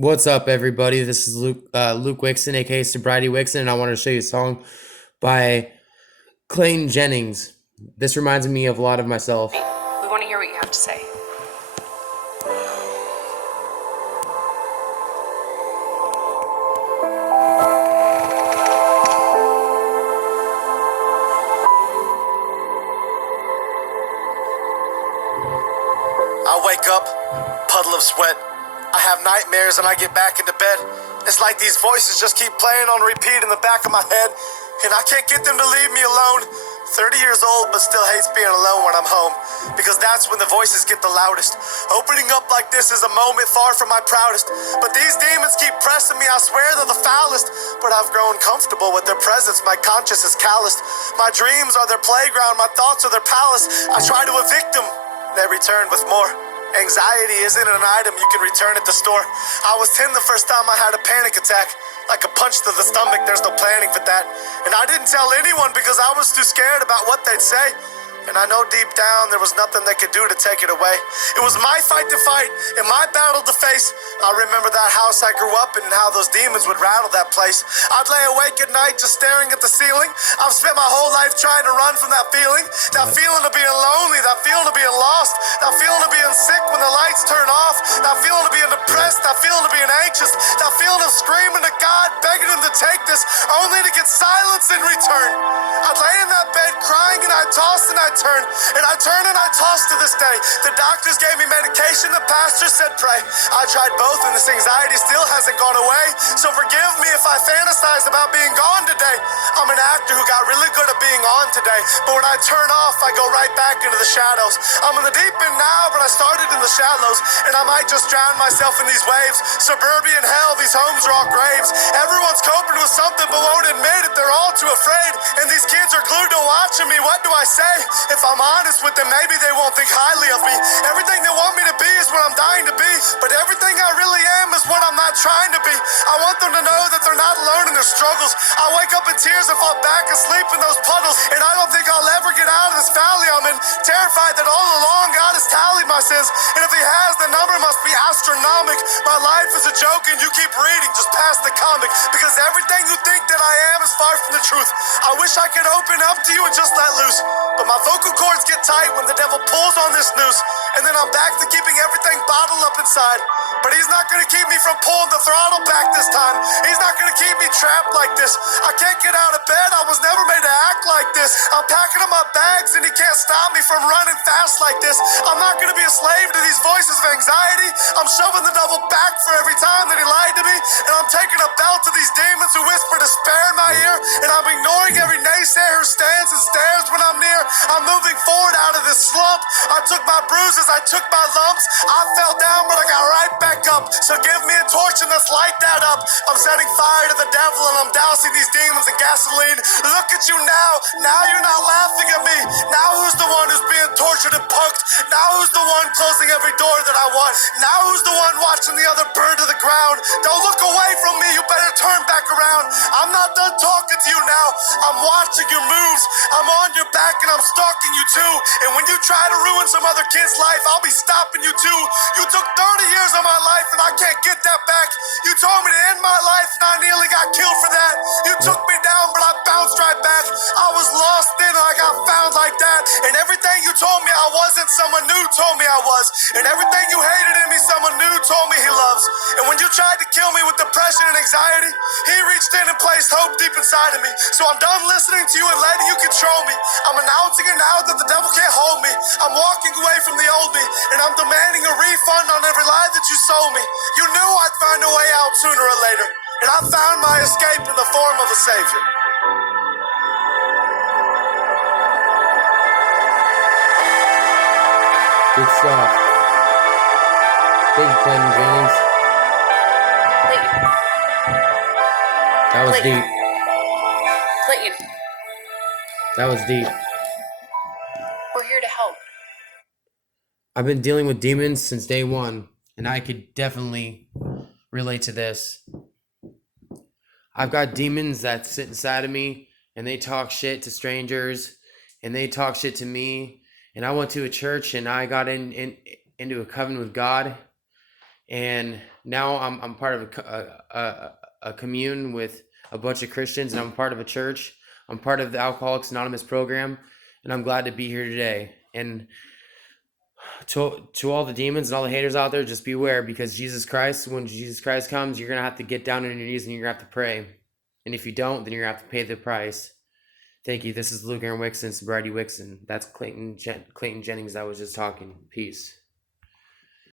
What's up, everybody? This is Luke WIXSON, aka Sobriety WIXSON, and I want to show you a song by Clayton Jennings. This reminds me of a lot of myself. We want to hear what you have to say. I wake up, puddle of sweat. I have nightmares and I get back into bed. It's like these voices just keep playing on repeat in the back of my head, and I can't get them to leave me alone. 30 years old, but still hates being alone when I'm home, because that's when the voices get the loudest. Opening up like this is a moment far from my proudest, but these demons keep pressing me. I swear they're the foulest, but I've grown comfortable with their presence. My conscience is calloused. My dreams are their playground, my thoughts are their palace. I try to evict them, they return with more. Anxiety isn't an item you can return at the store. I was 10 the first time I had a panic attack. Like a punch to the stomach, there's no planning for that. And I didn't tell anyone because I was too scared about what they'd say. And I know deep down there was nothing they could do to take it away. It was my fight to fight and my battle to face. I remember that house I grew up in and how those demons would rattle that place. I'd lay awake at night just staring at the ceiling. I've spent my whole life trying to run from that feeling. That feeling of being lonely, that feeling of being lost, that feeling of being sick when the lights turn off, that feeling of being depressed, that feeling of being anxious, that feeling of screaming to God, begging him to take this, only to get silence in return. I'd lay in that bed crying and I'd toss and I'd turn, and I turn and I toss to this day. The doctors gave me medication, the pastor said pray. I tried both and this anxiety still hasn't gone away. So forgive me if I fantasize about being gone today. I'm an actor who got really good at being on today, but when I turn off, I go right back into the shadows. I'm in the deep end now, but I started in the shallows, and I might just drown myself in these waves. Suburban hell, these homes are all graves. Everyone's coping with something but won't admit it. They're all too afraid, and these kids are glued to watching me. What do I say? If I'm honest with them, maybe they won't think highly of me. Everything they want me to be is what I'm dying to be, but everything I really am is what I'm not trying to be. I want them to know that they're not alone in their struggles. I wake up in tears and fall back asleep in those puddles, and I don't think I'll ever get out of this valley I'm in. Terrified that all along God has tallied my sins, and if he has, the number must be astronomical. My life is a joke and you keep reading just past the comic, because everything you think that I am is far from the truth. I wish I could open up to you and just let loose, but my vocal cords get tight when the devil pulls on this noose, and then I'm back to keeping everything bottled up inside. But he's not gonna keep me from pulling the throttle back this time. He's not gonna keep me trapped like this. I can't get out of bed, I was never made to act like this. I'm packing up my bags and he can't stop me from running fast like this. I'm not gonna be a slave to these voices of anxiety. I'm shoving the devil back for every time that he lied to me, and I'm taking a belt to these demons who whisper despair in my ear, and I'm ignoring every naysayer who stands and stares when I'm near. I'm moving forward out of this slump. I took my bruises, I took my lumps. I fell down, but I got right back up. So give me a torch and let's light that up. I'm setting fire to the devil and I'm dousing these demons in gasoline. Look at you now. Now you're not laughing at me. Now who's the one who's being tortured and punked? Now who's the one closing every door that I want? Now who's the one watching the other burn to the ground? Don't look away from me. You better turn back around. I'm not done talking to you now. I'm watching your moves. I'm on your back and I'm stalking you too. And when you try to ruin some other kid's life, I'll be stopping you too. You took 30 years of my life and I can't get that back. You told me to end my life and I nearly got killed for that. You took me down but I bounced right back. I was lost then and I got found like that. And everything you told me I wasn't, someone new told me I was. And everything you hated in me, someone new told me he loves. And when you tried to kill me with depression and anxiety, he reached in and placed hope deep inside of me. So I'm done listening to you and letting you control me. I'm announcing it now that the devil can't hold me. I'm walking away from the old me, and I'm demanding a refund on every lie that you sold me. You knew I'd find a way out sooner or later, and I found my escape in the form of a savior. Good stuff. Thank you, Clayton Jennings. Clayton. That was Clayton. deep. Clayton, That was deep. we're here to help. I've been dealing with demons since day one, and I could definitely relate to this. I've got demons that sit inside of me, and they talk shit to strangers, and they talk shit to me. And I went to a church, and I got into a covenant with God, and now I'm part of a commune with a bunch of Christians, and I'm part of a church. I'm part of the Alcoholics Anonymous program, and I'm glad to be here today. And to all the demons and all the haters out there, just beware, because when Jesus Christ comes, you're gonna have to get down on your knees and you're gonna have to pray. And if you don't, then you're gonna have to pay the price. Thank you. This is Luke Aaron WIXSON, sobriety WIXSON. That's Clayton Jennings. I was just talking. Peace.